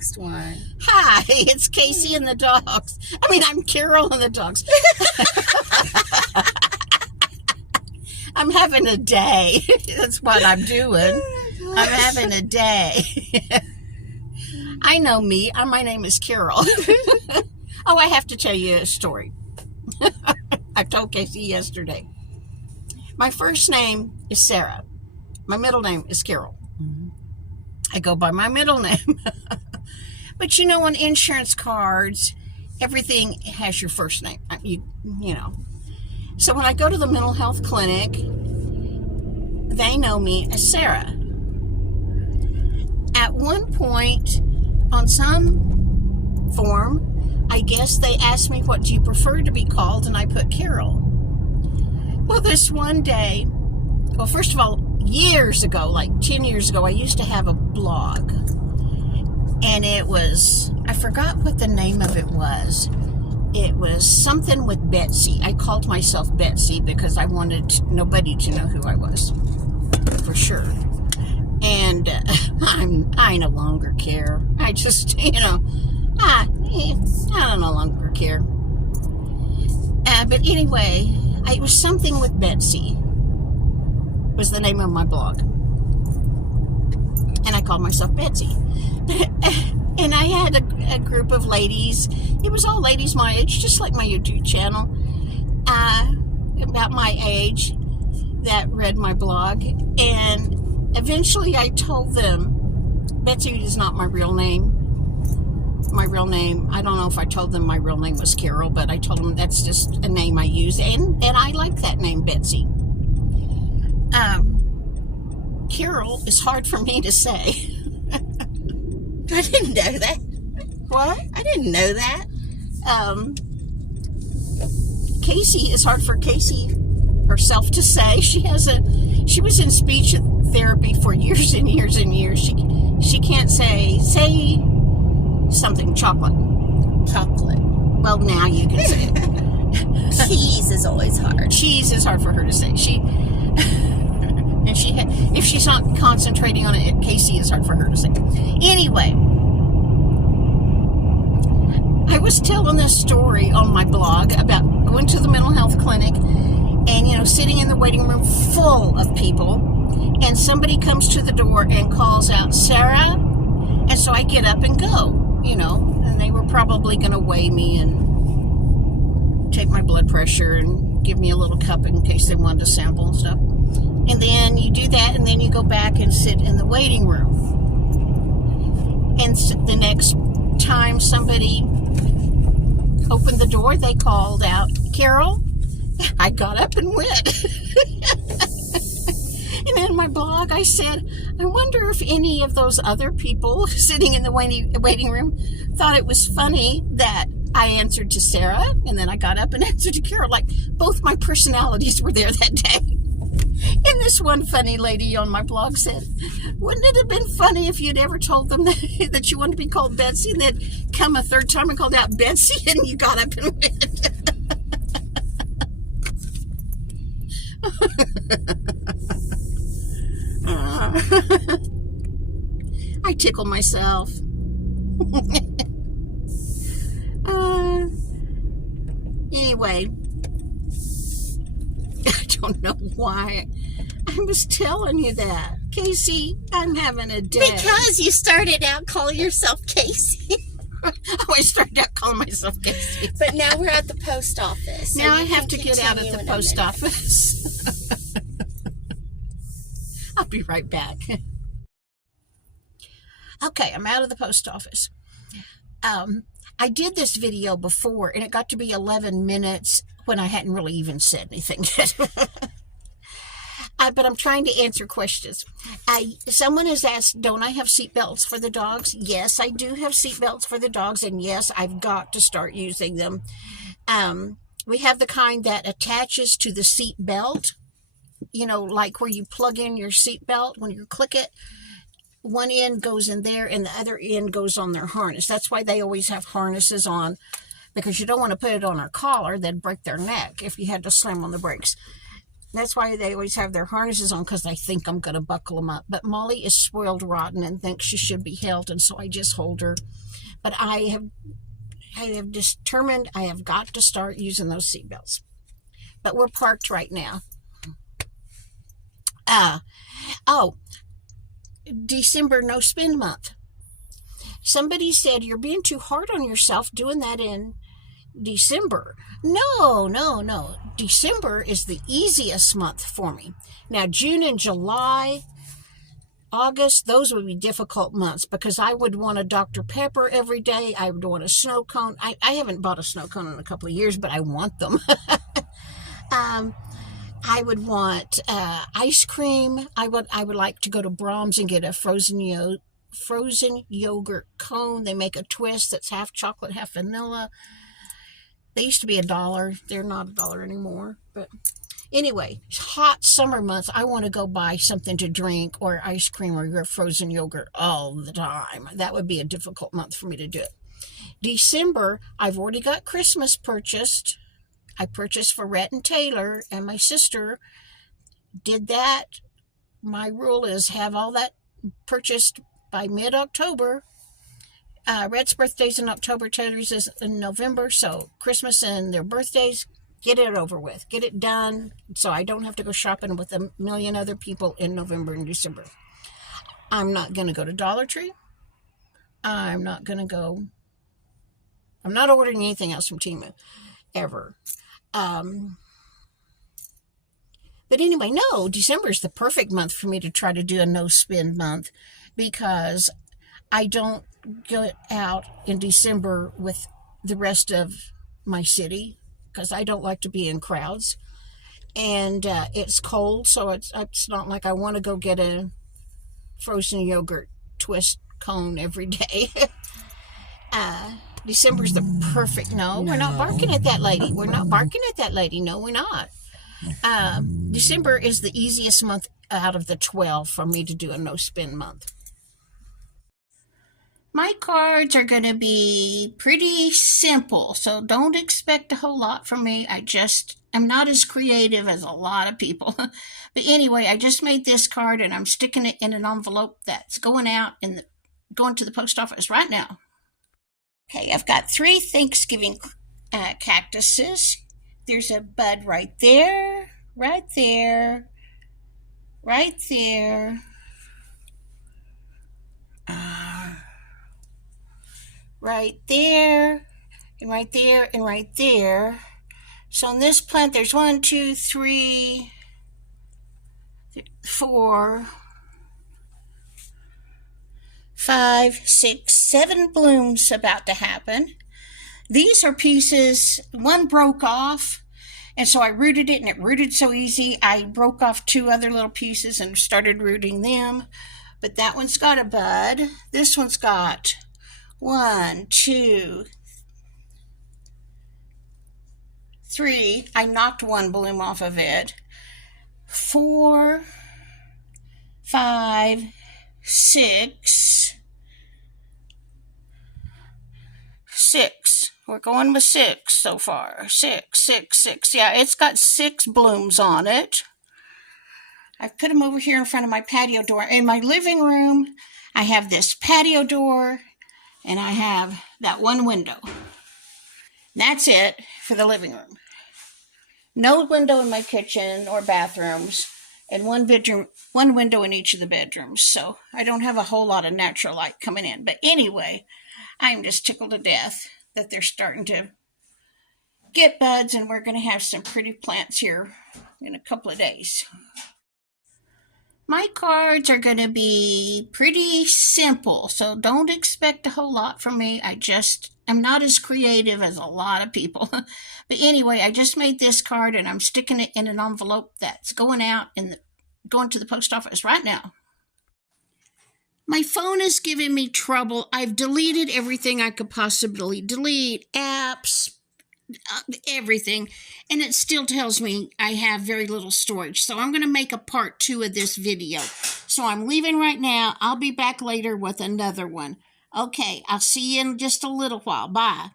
next one. Hi, it's Casey and the dogs. I'm Carol and the dogs. I'm having a day. That's what I'm doing. I'm having a day. I know me. My name is Carol. Oh, I have to tell you a story. I told Casey yesterday. My first name is Sarah. My middle name is Carol. I go by my middle name. But you know, on insurance cards, everything has your first name. You know. So when I go to the mental health clinic, they know me as Sarah. At one point, on some form, I guess they asked me, what do you prefer to be called? And I put Carol. Well, this one day, well, first of all, years ago, like 10 years ago, I used to have a blog. And it was, I forgot what the name of it was. It was something with Betsy. I called myself Betsy because I wanted nobody to know who I was, for sure. And I no longer care. I just, I no longer care. But anyway, it was something with Betsy. Was the name of my blog. And I called myself Betsy. And I had a group of ladies. It was all ladies my age, just like my YouTube channel, about my age, that read my blog. And eventually I told them, Betsy is not my real name. My real name, I don't know if I told them my real name was Carol, but I told them that's just a name I use. And I like that name, Betsy. Carol is hard for me to say. I didn't know that. What? I didn't know that. Casey is hard for Casey herself to say. She was in speech therapy for years and years and years. She can't say something, chocolate. Well, now you can say it. Cheese is always hard. Cheese is hard for her to say. If she's not concentrating on it, Casey is hard for her to say. Anyway, I was telling this story on my blog about going to the mental health clinic and, sitting in the waiting room full of people, and somebody comes to the door and calls out, Sarah, and so I get up and go, and they were probably going to weigh me and take my blood pressure and give me a little cup in case they wanted to sample and stuff. And then you do that, and then you go back and sit in the waiting room. And the next time somebody opened the door, they called out, Carol. I got up and went. And in my blog, I said, I wonder if any of those other people sitting in the waiting room thought it was funny that I answered to Sarah, and then I got up and answered to Carol. Like, both my personalities were there that day. And this one funny lady on my blog said, wouldn't it have been funny if you'd ever told them that you wanted to be called Betsy, and then come a third time and called out Betsy, and you got up and went? I tickle myself. Anyway, I don't know why I was telling you that. Casey, I'm having a day. Because you started out calling yourself Casey. Oh, I started out calling myself Casey. But now we're at the post office. So now I have to get out at the post office. I'll be right back. Okay, I'm out of the post office. I did this video before, and it got to be 11 minutes when I hadn't really even said anything yet. But I'm trying to answer questions. Someone has asked, don't I have seatbelts for the dogs? Yes, I do have seatbelts for the dogs, and yes, I've got to start using them. We have the kind that attaches to the seat belt, like where you plug in your seatbelt. When you click it, one end goes in there and the other end goes on their harness. That's why they always have harnesses on, because you don't want to put it on their collar. They'd break their neck if you had to slam on the brakes. That's why they always have their harnesses on, because they think I'm going to buckle them up. But Molly is spoiled rotten and thinks she should be held, and so I just hold her. But I have determined I have got to start using those seatbelts. But we're parked right now. December no spend month. Somebody said you're being too hard on yourself doing that in December. No. December is the easiest month for me. Now, June and July, August, those would be difficult months because I would want a Dr. Pepper every day. I would want a snow cone. I haven't bought a snow cone in a couple of years, but I want them. I would want ice cream. I would like to go to Brahms and get a frozen yogurt cone. They make a twist that's half chocolate, half vanilla. They used to be $1. They're not $1 anymore. But anyway, hot summer months, I want to go buy something to drink or ice cream or your frozen yogurt all the time. That would be a difficult month for me to do it. December, I've already got Christmas purchased. I purchased for Rhett and Taylor, and my sister did that. My rule is have all that purchased by mid-October. Rhett's birthday's in October, Taylor's is in November, so Christmas and their birthdays, get it over with. Get it done so I don't have to go shopping with a million other people in November and December. I'm not going to go to Dollar Tree. I'm not ordering anything else from Temu, ever. But anyway, no, December is the perfect month for me to try to do a no-spend month because I don't go out in December with the rest of my city because I don't like to be in crowds. And it's cold, so it's not like I want to go get a frozen yogurt twist cone every day. December's the perfect... No, we're not barking at that lady. We're not barking at that lady. No, we're not. December is the easiest month out of the 12 for me to do a no-spend month. My cards are going to be pretty simple, so don't expect a whole lot from me. I'm not as creative as a lot of people. But anyway, I just made this card, and I'm sticking it in an envelope that's going to the post office right now. Okay, I've got 3 Thanksgiving cactuses. There's a bud right there, right there, right there, right there, and right there, and right there. So on this plant, there's 1, 2, 3, 4, 5, 6, 7 blooms about to happen. These are pieces, one broke off, and so I rooted it, and it rooted so easy. I broke off 2 other little pieces and started rooting them. But that one's got a bud. This one's got 1, 2, 3. I knocked 1 bloom off of it. 4, 5, 6. 6. We're going with 6 so far. 6. Yeah, it's got 6 blooms on it. I've put them over here in front of my patio door. In my living room, I have this patio door, and I have that one window. That's it for the living room. No window in my kitchen or bathrooms, and one window in each of the bedrooms. So I don't have a whole lot of natural light coming in. But anyway, I'm just tickled to death that they're starting to get buds, and we're going to have some pretty plants here in a couple of days. My cards are going to be pretty simple, so don't expect a whole lot from me. I'm not as creative as a lot of people. But anyway, I just made this card, and I'm sticking it in an envelope that's going to the post office right now. My phone is giving me trouble. I've deleted everything I could possibly delete, apps, everything, and it still tells me I have very little storage. So I'm going to make a part 2 of this video. So I'm leaving right now. I'll be back later with another one. Okay, I'll see you in just a little while. Bye.